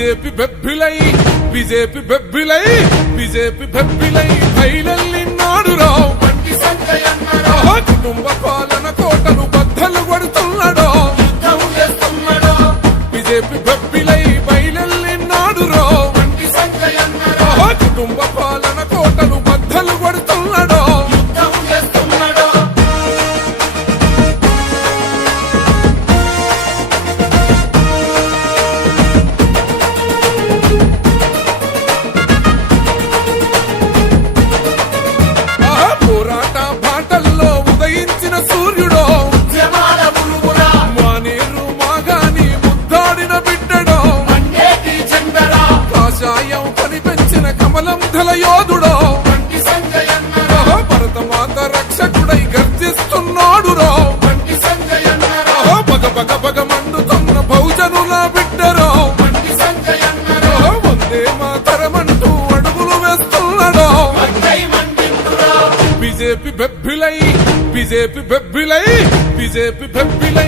BJP బెబ్బిలై BJP బెబ్బిలై BJP బెబ్బిలై బయలెల్లినాడు రావు కుటుంబ పాలన కోటలు బద్దలు కొడుతున్నాడు బీజేపీ బెబ్బిలై బయలెల్లినాడు రావు కుటుంబ పాలన కోటలు బద్దలు కొడుతున్నాడు పోరాట బాటల్లో ఉదయించిన సూర్యుడో మానేరు మాగాని ముద్దాడిన బిడ్డడో కాషాయం కనిపెంచిన కమలం ధల యోధుడో భరతమాత రక్షకుడై గర్జిస్తున్నాడు రో బగ బగ బగ మండుతున్న బహుజనుల బిడ్డరో వందే మాతరమంటూ అడుగులు వేస్తున్నాడో బీజేపీ బెబ్బిలై బీజేపీ బెబ్బిలై బీజేపీ బెబ్బిలై